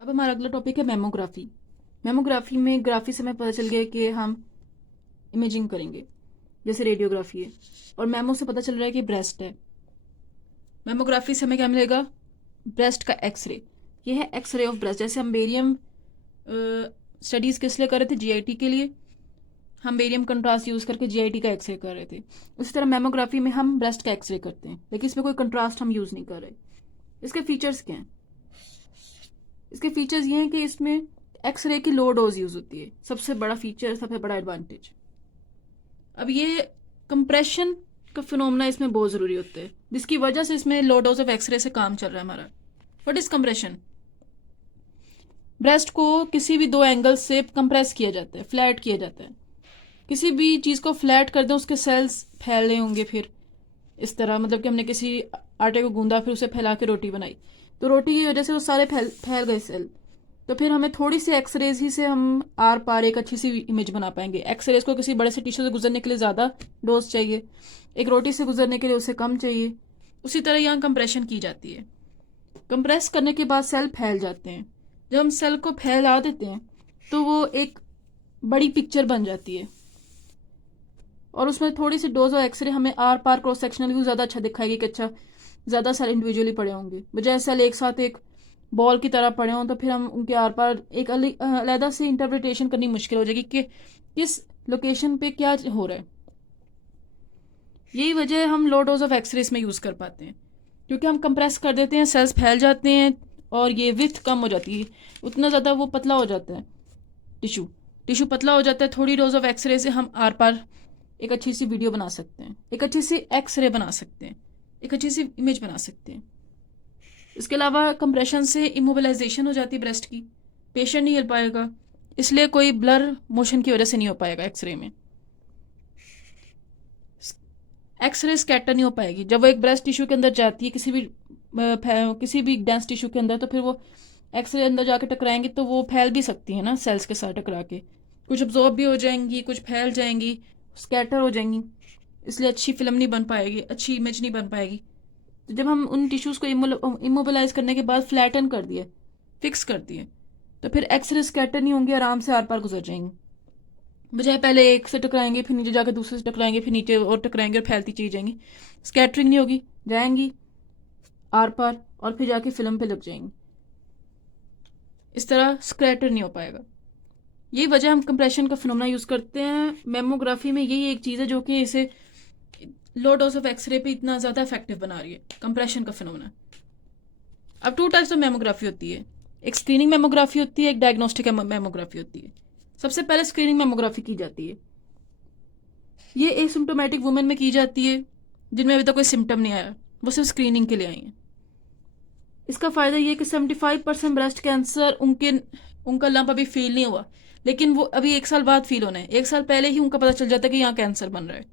अब हमारा अगला टॉपिक है मेमोग्राफी। मेमोग्राफी में ग्राफी से हमें पता चल गया कि हम इमेजिंग करेंगे, जैसे रेडियोग्राफी है। और मेमो से पता चल रहा है कि ब्रेस्ट है। मेमोग्राफी से हमें क्या मिलेगा? ब्रेस्ट का एक्सरे। ये है एक्सरे ऑफ ब्रेस्ट। जैसे हम बेरियम स्टडीज़ किस लिए कर रहे थे? जीआईटी के लिए। हम बेरियम कंट्रास्ट यूज़ करके जीआईटी का एक्सरे कर रहे थे। उसी तरह मेमोग्राफी में हम ब्रेस्ट का एक्सरे करते हैं, लेकिन इसमें कोई कंट्रास्ट हम यूज़ नहीं कर रहे। इसके फीचर्स क्या हैं? इसके फीचर्स ये हैं कि इसमें एक्सरे की लो डोज यूज़ होती है। सबसे बड़ा फीचर, सबसे बड़ा एडवांटेज। अब ये कंप्रेशन का फिनोमेना इसमें बहुत ज़रूरी होता है, जिसकी वजह से इसमें लो डोज ऑफ एक्सरे से काम चल रहा है हमारा। What is compression? ब्रेस्ट को किसी भी दो एंगल से कंप्रेस किया जाता है, फ्लैट किया जाता है। किसी भी चीज़ को फ्लैट कर दें, उसके सेल्स फैले होंगे फिर इस तरह, मतलब कि हमने किसी आटे को गूंदा, फिर उसे फैला के रोटी बनाई, तो रोटी की वजह से वो सारे फैल गए सेल। तो फिर हमें थोड़ी सी एक्सरेज ही से हम आर पार एक अच्छी सी इमेज बना पाएंगे। एक्सरेज को किसी बड़े से टिश्यू से गुजरने के लिए ज़्यादा डोज चाहिए, एक रोटी से गुजरने के लिए उसे कम चाहिए। उसी तरह यहाँ कंप्रेशन की जाती है। कंप्रेस करने के बाद सेल फैल जाते हैं। जब हम सेल को फैला देते हैं तो वो एक बड़ी पिक्चर बन जाती है, और उसमें थोड़ी सी डोज ऑफ एक्सरे हमें आर पार क्रॉस सेक्शनल व्यू ज़्यादा अच्छा दिखाएगी कि अच्छा ज़्यादा सेल इंडिविजुअली पड़े होंगे, बजाय सेल एक साथ एक बॉल की तरह पड़े हों। तो फिर हम उनके आर पार एक अलग से इंटरप्रिटेशन करनी मुश्किल हो जाएगी कि किस लोकेशन पे क्या हो रहा है। यही वजह है हम लो डोज ऑफ एक्सरे इसमें यूज़ कर पाते हैं, क्योंकि हम कंप्रेस कर देते हैं, सेल्स फैल जाते हैं और ये विथ कम हो जाती है। उतना ज़्यादा वो पतला हो जाता है टिश्यू टिश्यू पतला हो जाता है। थोड़ी डोज ऑफ एक्सरे से हम आर पार एक अच्छी सी वीडियो बना सकते हैं, एक अच्छी सी एक्सरे बना सकते हैं, एक अच्छी सी इमेज बना सकते हैं। इसके अलावा कंप्रेशन से इमोबिलाइजेशन हो जाती है ब्रेस्ट की, पेशेंट नहीं हिल पाएगा, इसलिए कोई ब्लर मोशन की वजह से नहीं हो पाएगा एक्सरे में। एक्सरे स्कैटर नहीं हो पाएगी जब वो एक ब्रेस्ट टिश्यू के अंदर जाती है, किसी भी डेंस टिश्यू के अंदर, तो फिर वो एक्सरे अंदर जाके टकराएंगी तो वो फैल भी सकती है ना सेल्स के साथ टकरा के, कुछ अब्जॉर्ब भी हो जाएंगी, कुछ फैल जाएंगी, स्कैटर हो जाएंगी। इसलिए अच्छी फिल्म नहीं बन पाएगी, अच्छी इमेज नहीं बन पाएगी। तो जब हम उन टिश्यूज़ को इमोबिलाइज करने के बाद फ्लैटन कर दिए, फिक्स कर दिए, तो फिर एक्सरे स्कैटर नहीं होंगे, आराम से आर पार गुजर जाएंगे। बजाय पहले एक से टकराएंगे, फिर नीचे जाकर दूसरे से टकराएंगे, फिर नीचे और टकराएंगे और फैलती चली जाएंगी। स्कैटरिंग नहीं होगी, जाएंगी आर पार और फिर जाके फिल्म पे लग जाएंगी। इस तरह स्कैटर नहीं हो पाएगा। यही वजह हम कंप्रेशन का फिनोमेना यूज़ करते हैं मेमोग्राफी में। यही एक चीज़ है जो कि इसे लो डोज ऑफ एक्सरे पे इतना ज़्यादा इफेक्टिव बना रही है, कंप्रेशन का फिनोमेना। अब टू टाइप्स ऑफ मेमोग्राफी होती है, एक स्क्रीनिंग मेमोग्राफी होती है, एक डायग्नोस्टिक मेमोग्राफी होती है। सबसे पहले स्क्रीनिंग मेमोग्राफी की जाती है। ये एसिम्टोमेटिक वुमेन में की जाती है जिनमें अभी तक कोई सिम्टम नहीं आया, वो सिर्फ स्क्रीनिंग के लिए आई हैं। इसका फ़ायदा ये है कि 75% ब्रेस्ट कैंसर उनका लंप अभी फील नहीं हुआ, लेकिन वो अभी 1 साल बाद फील होना है। 1 साल पहले ही उनका पता चल जाता है कि यहाँ कैंसर बन रहा है,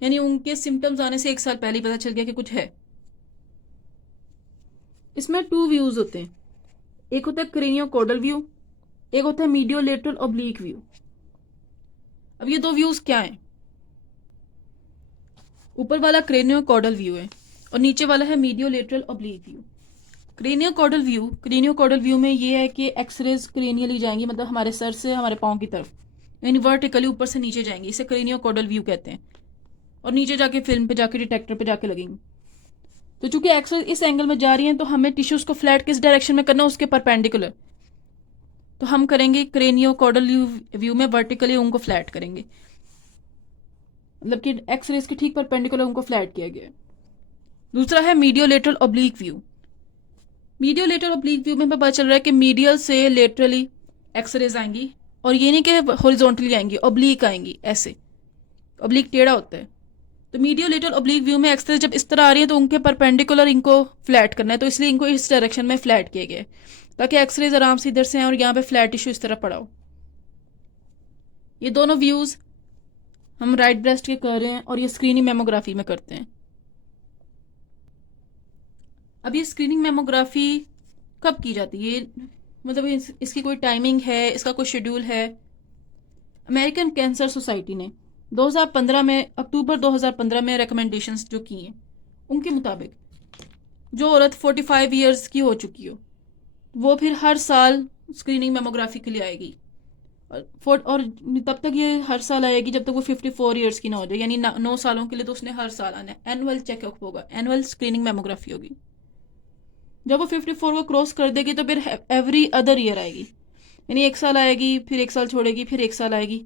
यानी उनके सिम्टम्स आने से 1 साल पहले ही पता चल गया कि कुछ है। इसमें 2 व्यूज़ होते हैं, एक होता है क्रेनियोकोडल व्यू, एक होता है मीडियो लेटरल ऑब्लिक व्यू। अब ये 2 व्यूज़ क्या हैं? ऊपर वाला क्रेनियोकोडल व्यू है और नीचे वाला है mediolateral oblique view. Craniocaudal view में ये है कि एक्सरेज क्रेनियली जाएंगी, मतलब हमारे सर से हमारे पाँव की तरफ, यानी वर्टिकली ऊपर से नीचे जाएंगी, इसे क्रेनियोकोडल व्यू कहते हैं। और नीचे जाके फिल्म पे जाके डिटेक्टर पे जाके लगेंगी। तो चूंकि एक्सरेज इस एंगल में जा रही हैं, तो हमें टिश्यूज को फ्लैट किस डायरेक्शन में करना है? उसके परपेंडिकुलर। तो हम करेंगे क्रेनियोकोडल व्यू में वर्टिकली उनको फ्लैट करेंगे, मतलब कि एक्सरेज के ठीक परपेंडिकुलर उनको फ्लैट किया गया है। दूसरा है मीडियो लेटरल ऑब्लिक व्यू। मीडियो लेटरल ऑब्लिक व्यू में पता चल रहा है कि मीडियल से लेटरली एक्सरेज आएंगी, और ये नहीं कि हॉरिजॉन्टली आएंगी, ऑब्लिक आएंगी, ऐसे ऑब्लिक टेढ़ा होता है। तो मीडियो लेटरल ऑब्लिक व्यू में एक्सरेज जब इस तरह आ रही है तो उनके परपेंडिकुलर इनको फ्लैट करना है, तो इसलिए इनको इस डायरेक्शन में फ्लैट किया गया है ताकि एक्सरेज आराम से इधर से आए और यहाँ पे फ्लैट टिश्यू इस तरह पड़ा हो। ये दोनों व्यूज हम राइट ब्रेस्ट के कर रहे हैं और ये स्क्रीनिंग मेमोग्राफी में करते हैं। अब ये स्क्रीनिंग मेमोग्राफी कब की जाती है, मतलब इसकी कोई टाइमिंग है, इसका कोई शेड्यूल है? अमेरिकन कैंसर सोसाइटी ने 2015 में, अक्टूबर 2015 में रिकमेंडेशंस जो की हैं, उनके मुताबिक जो औरत 45 ईयर्स की हो चुकी हो वो फिर हर साल स्क्रीनिंग मेमोग्राफी के लिए आएगी। और तब तक ये हर साल आएगी जब तक वो 54 ईयर्स की ना हो जाए, यानी 9 सालों के लिए तो उसने हर साल आना है। एनुअल चेकअप होगा, एनुअल स्क्रीनिंग मेमोग्राफी होगी। जब वो 54 को क्रॉस कर देगी तो फिर एवरी अदर ईयर आएगी, यानी एक साल आएगी, फिर एक साल छोड़ेगी, फिर एक साल आएगी,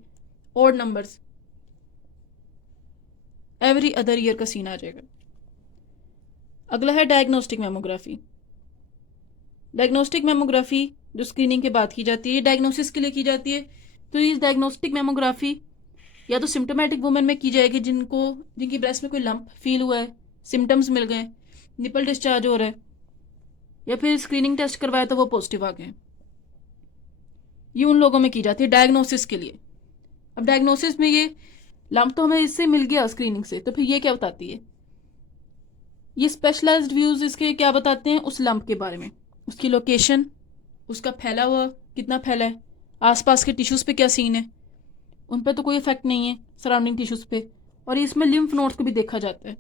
odd numbers, every other year का सीन आ जाएगा। अगला है डायग्नोस्टिक मेमोग्राफी। डायग्नोस्टिक मेमोग्राफी जो स्क्रीनिंग के बाद की जाती है, डायग्नोसिस के लिए की जाती है। तो ये डायग्नोस्टिक मेमोग्राफी या तो सिम्टोमेटिक वुमेन में की जाएगी जिनकी ब्रेस्ट में कोई लंप फील हुआ है, सिम्टम्स मिल गए, निपल डिस्चार्ज हो रहा है, या फिर स्क्रीनिंग टेस्ट करवाया तो वो पॉजिटिव आ गए। ये उन लोगों में की जाती है डायग्नोसिस के लिए। अब डायग्नोसिस में ये लंप तो हमें इससे मिल गया स्क्रीनिंग से, तो फिर ये क्या बताती है? ये स्पेशलाइज्ड व्यूज इसके क्या बताते हैं? उस लंप के बारे में, उसकी लोकेशन, उसका फैला हुआ कितना फैला है, आसपास के टिश्यूज पे क्या सीन है, उन पर तो कोई इफेक्ट नहीं है सराउंडिंग टिश्यूज पे। और इसमें लिम्फ नोड्स को भी देखा जाता है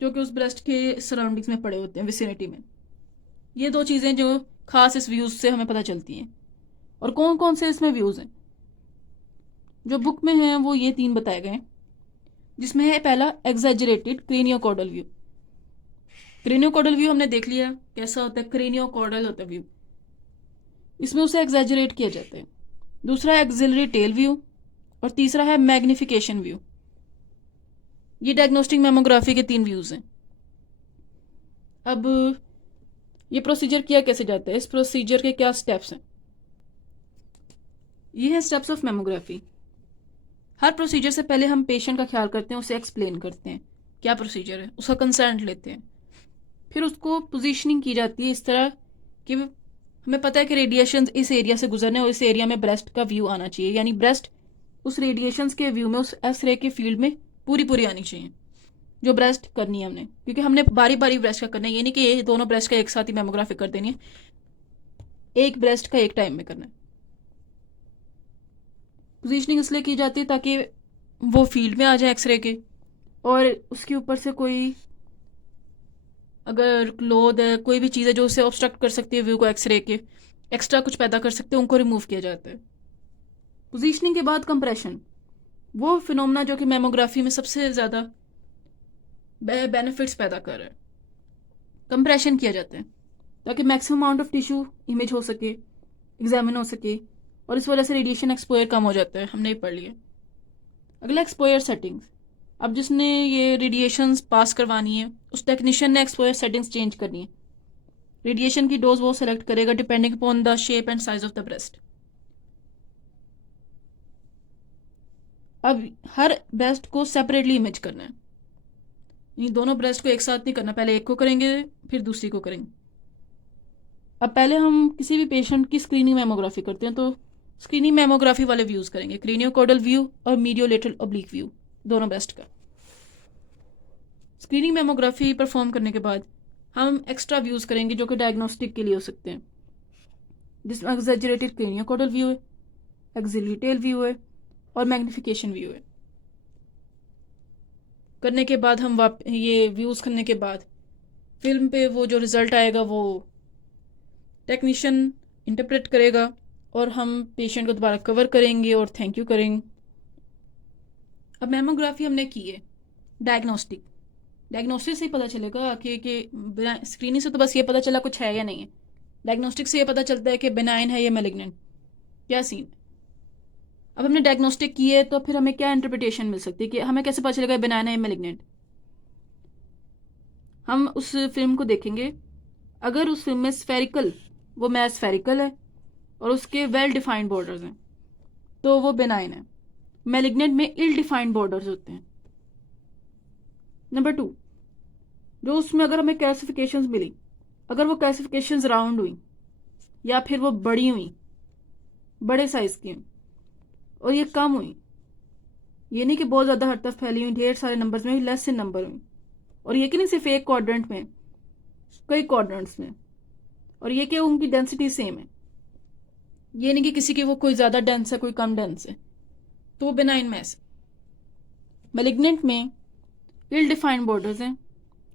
जो कि उस ब्रेस्ट के सराउंडिंग्स में पड़े होते हैं, विसिनिटी में। ये दो चीज़ें जो खास इस व्यूज से हमें पता चलती हैं। और कौन कौन से इसमें व्यूज हैं जो बुक में हैं, वो ये 3 बताए गए हैं, जिसमें है पहला एग्जैजरेटेड क्रेनियोकॉर्डल व्यू। क्रेनियोकॉर्डल व्यू हमने देख लिया कैसा होता है, क्रेनियोकॉर्डल होता है व्यू, इसमें उसे एग्जैजरेट किया जाता है। दूसरा है एक्सिलरी टेल व्यू, और तीसरा है मैग्निफिकेशन व्यू। ये डायग्नोस्टिक मेमोग्राफी के 3 व्यूज हैं। अब ये प्रोसीजर किया कैसे जाता है, इस प्रोसीजर के क्या स्टेप्स हैं? ये है steps of mammography. Her procedure से पहले हम पेशेंट का ख्याल करते हैं, उसे एक्सप्लेन करते हैं क्या प्रोसीजर है, उसका कंसेंट लेते हैं। फिर उसको पोजीशनिंग की जाती है इस तरह कि हमें पता है कि रेडिएशन इस एरिया से गुजरने और इस एरिया में ब्रेस्ट का व्यू आना चाहिए, यानी ब्रेस्ट उस रेडिएशन के व्यू में, उस एक्स रे के फील्ड में पूरी पूरी आनी चाहिए जो ब्रेस्ट करनी है हमने, क्योंकि हमने बारी बारी ब्रेस्ट का करना है। ये नहीं कि ये दोनों ब्रेस्ट का एक साथ ही मेमोग्राफी कर देनी है, एक ब्रेस्ट का एक टाइम में करना है। पोजीशनिंग इसलिए की जाती है ताकि वो फील्ड में आ जाए एक्सरे के, और उसके ऊपर से कोई अगर क्लोथ है, कोई भी चीज़ है जो उसे ऑब्स्ट्रक्ट कर सकती है व्यू को, एक्सरे के एक्स्ट्रा कुछ पैदा कर सकते हैं, उनको रिमूव किया जाता है। पोजीशनिंग के बाद कंप्रेशन, वो फिनोमेना जो कि मेमोग्राफी में सबसे ज़्यादा बेनिफिट्स पैदा कर रहा है। कंप्रेशन किया जाता है ताकि maximum amount of tissue image हो सके, एग्जामिन हो सके, और इस वजह से रेडिएशन एक्सपोयर कम हो जाता है, हमने ही पढ़ लिया। अगला एक्सपोयर सेटिंग्स। अब जिसने ये रेडिएशन पास करवानी है उस टेक्नीशियन ने एक्सपोयर सेटिंग्स चेंज करनी है। रेडिएशन की डोज वो सेलेक्ट करेगा depending upon the shape and size of the breast. अब हर ब्रेस्ट को सेपरेटली इमेज करना है, ये दोनों ब्रेस्ट को एक साथ नहीं करना, पहले एक को करेंगे फिर दूसरी को करेंगे। अब पहले हम किसी भी पेशेंट की स्क्रीनिंग मेमोग्राफी करते हैं तो स्क्रीनिंग मेमोग्राफी वाले व्यूज करेंगे, क्रेनियोकॉर्डल व्यू और मीडियोलेटरल ऑब्लिक व्यू, दोनों ब्रेस्ट का। स्क्रीनिंग मेमोग्राफी परफॉर्म करने के बाद हम एक्स्ट्रा व्यूज करेंगे जो कि डायग्नोस्टिक के लिए हो सकते हैं, जिसमें एक्सैजरेटेड क्रेनियोकॉर्डल व्यू है, एक्सिलरी टेल व्यू है, और मैग्निफिकेशन व्यू है। करने के बाद हम ये व्यूज करने के बाद फिल्म पे वो जो रिजल्ट आएगा वो टेक्नीशियन इंटरप्रेट करेगा, और हम पेशेंट को दोबारा कवर करेंगे और थैंक यू करेंगे। अब मेमोग्राफी हमने की है डायग्नोस्टिक, डायग्नोस्टिक से ही पता चलेगा कि स्क्रीनिंग से तो बस ये पता चला कुछ है या नहीं है, डायग्नोस्टिक से ये पता चलता है कि बेनाइन है या मैलिग्नेंट, क्या सीन है। अब हमने डायग्नोस्टिक की है तो फिर हमें क्या इंटरप्रिटेशन मिल सकती है कि हमें कैसे पता चलेगा बेनाइन है या मैलिग्नेंट? हम उस फिल्म को देखेंगे, अगर उस फिल्म में स्फेरिकल, वो मैच स्फेरिकल है और उसके वेल डिफाइंड बॉर्डर्स हैं तो वो बेनाइन है। मैलिग्नेंट में इल डिफाइंड बॉर्डर्स होते हैं। नंबर 2, जो उसमें अगर हमें कैल्सिफिकेशंस मिली, अगर वो कैल्सिफिकेशंस राउंड हुई या फिर वो बड़ी हुई, बड़े साइज की, और ये कम हुई, ये नहीं कि बहुत ज़्यादा हद तक फैली हुई ढेर सारे नंबर्स में, लेस इन नंबर हुई, और ये कि नहीं सिर्फ एक क्वाड्रेंट में, कई क्वाड्रेंट्स में, और ये कि उनकी डेंसिटी सेम है, ये नहीं कि किसी की वो कोई ज़्यादा डेंस है कोई कम डेंस है, तो वो बेनाइन मैस। मैलिग्नेंट में इल डिफाइंड बॉर्डर्स हैं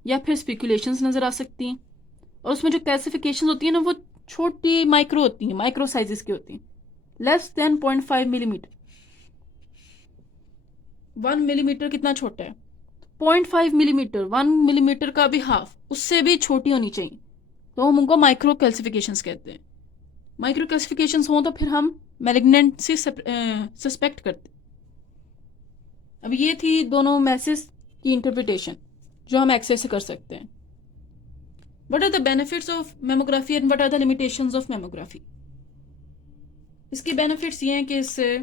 या फिर स्पेकुलेशंस नज़र आ सकती हैं, और उसमें जो क्लासिफिकेशन होती है ना वो छोटी माइक्रो होती हैं, माइक्रो साइजेस की होती हैं, लेस देन 0.5 मिलीमीटर। 1 मिलीमीटर कितना छोटा है? 0.5 मिलीमीटर, 1 मिलीमीटर का भी हाफ, उससे भी छोटी होनी चाहिए, तो हम उनको माइक्रो कैल्सिफिकेशंस कहते हैं। माइक्रो कैल्सिफिकेशंस हों तो फिर हम मैलिग्नेंसी सस्पेक्ट करते हैं। अब ये थी दोनों मैसेज की इंटरप्रिटेशन जो हम एक्सरे से कर सकते हैं। What are the benefits of mammography and what are the limitations of mammography? इसके बेनिफिट्स ये हैं कि इससे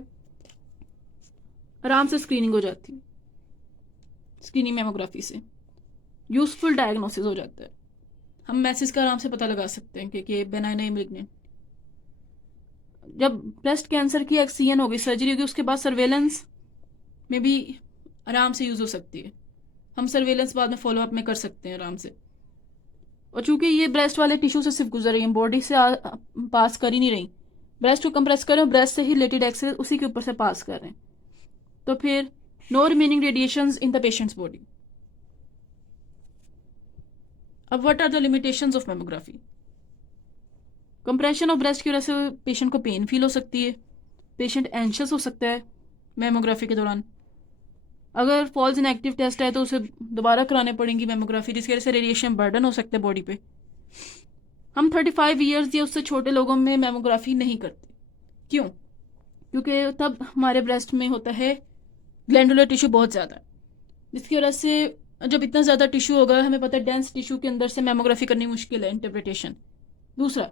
आराम से स्क्रीनिंग हो जाती है, स्क्रीनिंग मेमोग्राफी से यूजफुल डायग्नोसिस हो जाता है। हम मैसेज का आराम से पता लगा सकते हैं कि बेनाइन है मैलिग्नेंट। जब ब्रेस्ट कैंसर की एक्सीएन होगी, सर्जरी होगी, उसके बाद सर्वेलेंस में भी आराम से यूज़ हो सकती है। हम सर्वेलेंस बाद में फॉलोअप में कर सकते हैं आराम से। और चूंकि ये ब्रेस्ट वाले टिश्यू से सिर्फ गुजर रही हैं, बॉडी से पास कर ही नहीं रही, ब्रेस्ट को कंप्रेस कर रहे हैं, ब्रेस्ट से ही रिलेटेड एक्सरे उसी के ऊपर से पास कर रहे हैं, तो फिर no remaining radiations in the patient's body. अब what are the limitations of mammography? Compression of breast की वजह से पेशेंट को पेन फील हो सकती है, पेशेंट एंशियस हो सकता है मेमोग्राफी के दौरान। अगर फॉल्स इनएक्टिव टेस्ट है तो उसे दोबारा कराने पड़ेंगी मेमोग्राफी, जिसकी वजह से रेडिएशन बर्डन हो सकता है बॉडी पे। हम 35 ईयर्स या उससे छोटे लोगों में मेमोग्राफी नहीं करते। क्यों? क्योंकि तब हमारे ब्रेस्ट में होता है ग्लैंडुलर टिश्यू बहुत ज़्यादा, जिसकी वजह से जब इतना ज़्यादा टिश्यू होगा, हमें पता है डेंस टिश्यू के अंदर से मेमोग्राफी करनी मुश्किल है, इंटरप्रिटेशन। दूसरा,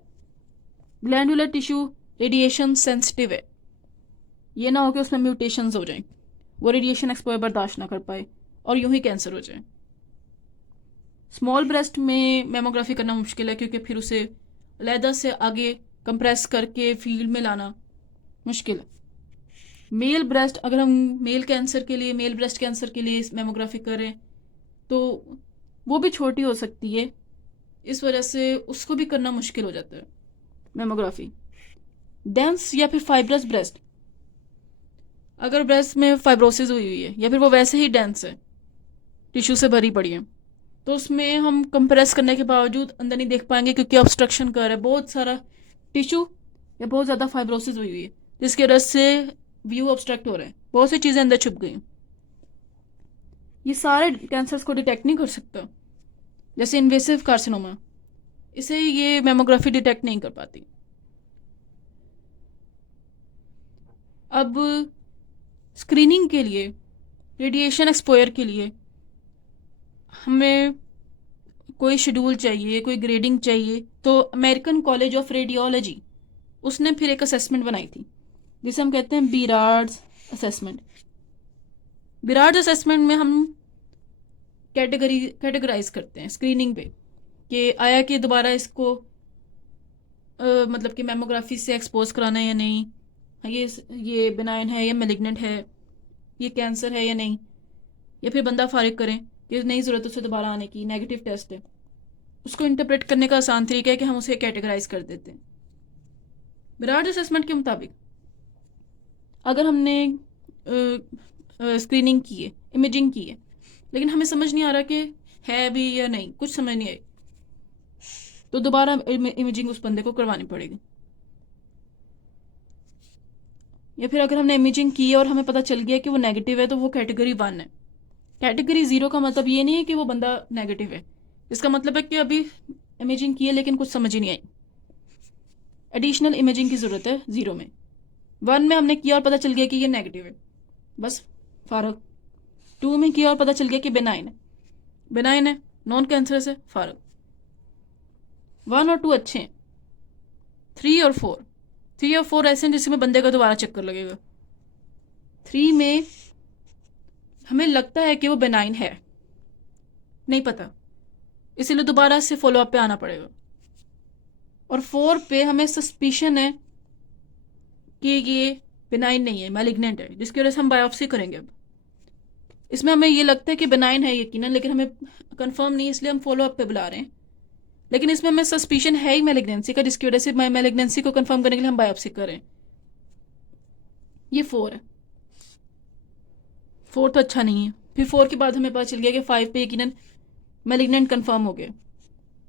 ग्लैंडुलर टिश्यू रेडिएशन सेंसिटिव है, ये ना हो कि उसमें म्यूटेशंस हो जाएं, वो रेडिएशन एक्सपोजर बर्दाश्त ना कर पाए और यूं ही कैंसर हो जाए। स्मॉल ब्रेस्ट में मेमोग्राफी करना मुश्किल है, क्योंकि फिर उसे अलहदा से आगे कंप्रेस करके फील्ड में लाना मुश्किल है। मेल ब्रेस्ट, अगर हम मेल ब्रेस्ट कैंसर के लिए मेमोग्राफी करें तो वो भी छोटी हो सकती है, इस वजह से उसको भी करना मुश्किल हो जाता है मेमोग्राफी। डेंस या फिर फाइब्रस ब्रेस्ट, अगर ब्रेस्ट में फाइब्रोसिस हुई है या फिर वो वैसे ही डेंस है, टिश्यू से भरी पड़ी है, तो उसमें हम कंप्रेस करने के बावजूद अंदर नहीं देख पाएंगे, क्योंकि ऑब्स्ट्रक्शन कर रहा है, बहुत सारा टिश्यू या बहुत ज़्यादा फाइब्रोसिस हुई हुई है, जिसकी वजह से व्यू ऑब्स्ट्रक्ट हो रहा है, बहुत सी चीज़ें अंदर छुप गई। ये सारे कैंसर्स को डिटेक्ट नहीं कर सकता, जैसे इन्वेसिव कार्सिनोमा, इसे ये मेमोग्राफी डिटेक्ट नहीं कर पाती। अब स्क्रीनिंग के लिए, रेडिएशन एक्सपोजर के लिए हमें कोई शेड्यूल चाहिए, कोई ग्रेडिंग चाहिए, तो अमेरिकन कॉलेज ऑफ रेडियोलॉजी उसने फिर एक असेसमेंट बनाई थी, जिसे हम कहते हैं बिरार्ड्स असेसमेंट। बिरार्ड्स असेसमेंट में हम कैटेगराइज करते हैं स्क्रीनिंग पे कि आया कि दोबारा इसको मतलब कि मेमोग्राफी से एक्सपोज कराना है या नहीं, ये बेनाइन है या मेलिग्नेंट है, ये कैंसर है या नहीं, या फिर बंदा फारिग करें कि नहीं ज़रूरत उसे दोबारा आने की, नेगेटिव टेस्ट है। उसको इंटरप्रेट करने का आसान तरीका है कि हम उसे कैटेगराइज कर देते हैं। बिरार्ड असेसमेंट के मुताबिक अगर हमने स्क्रीनिंग की है, इमेजिंग की है, लेकिन हमें समझ नहीं आ रहा कि है भी या नहीं, कुछ समझ नहीं आई, तो दोबारा इमेजिंग उस बंदे को करवानी पड़ेगी। या फिर अगर हमने इमेजिंग की है और हमें पता चल गया कि वो नेगेटिव है, तो वो कैटेगरी 1 है। कैटेगरी 0 का मतलब ये नहीं है कि वो बंदा नेगेटिव है, इसका मतलब है कि अभी इमेजिंग की है लेकिन कुछ समझ ही नहीं आई, एडिशनल इमेजिंग की ज़रूरत है 0 में। 1 में हमने किया और पता चल गया कि ये नेगेटिव है, बस फारग। 2 में किया और पता चल गया कि बेनाइन है, नॉन कैंसरस है, फारग। 1 और 2 अच्छे हैं। 3 और 4 ऐसे हैं जिसमें बंदे का दोबारा चक्कर लगेगा। 3 में हमें लगता है कि वो बेनाइन है, नहीं पता, इसीलिए दोबारा से फॉलोअप पे आना पड़ेगा। और 4 पे हमें सस्पिशन है कि ये बेनाइन नहीं है, मैलिग्नेंट है, जिसकी वजह से हम बायोप्सी करेंगे। अब इसमें हमें ये लगता है कि बेनाइन है यकीनन, लेकिन हमें कंफर्म नहीं, इसलिए हम फॉलोअप पे बुला रहे हैं। लेकिन इसमें हमें सस्पिशन है ही मैलिग्नेंसी का, जिसकी वजह से मैलिग्नेंसी को कंफर्म करने के लिए हम बायोप्सी करें। ये 4 है। 4 तो अच्छा नहीं है। फिर 4 के बाद हमें पता चल गया कि 5 पे यकीनन मैलिग्नेंट कंफर्म हो गया।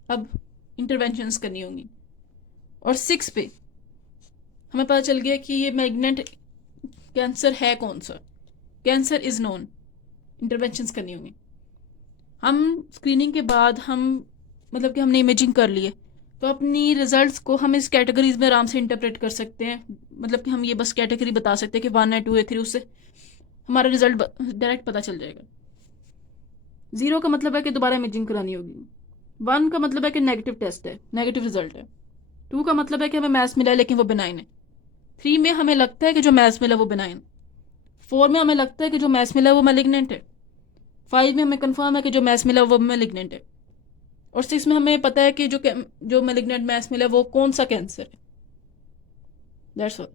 अब इंटरवेंशंस करनी होंगी। और 6 पे हमें पता चल गया कि ये मैग्नेट कैंसर है कौन सा, कैंसर इज नोन। इंटरवेंशंस करनी होंगी। हम स्क्रीनिंग के बाद हम मतलब कि हमने इमेजिंग कर लिए, तो अपनी रिजल्ट्स को हम इस कैटेगरीज में आराम से इंटरप्रेट कर सकते हैं। मतलब कि हम ये बस कैटेगरी बता सकते हैं कि 1 है 2 है 3, उससे हमारा रिजल्ट डायरेक्ट पता चल जाएगा। 0 का मतलब है कि दोबारा इमेजिंग करानी होगी। 1 का मतलब है कि नेगेटिव टेस्ट है, नेगेटिव रिजल्ट है। 2 का मतलब है कि हमें मैथ्स मिला है लेकिन वो बेनाइन है। 3 में हमें लगता है कि जो मैथ्स मिला वो बेनाइन। 4 में हमें लगता है कि जो मैथ्स मिला वो मैलिग्नेंट है। 5 में हमें कंफर्म है कि जो मैथ्स मिला वो मैलिग्नेंट है। और 6 में हमें पता है कि जो मैलिग्नेंट मैथ्स मिला वो कौन सा कैंसर है। That's all.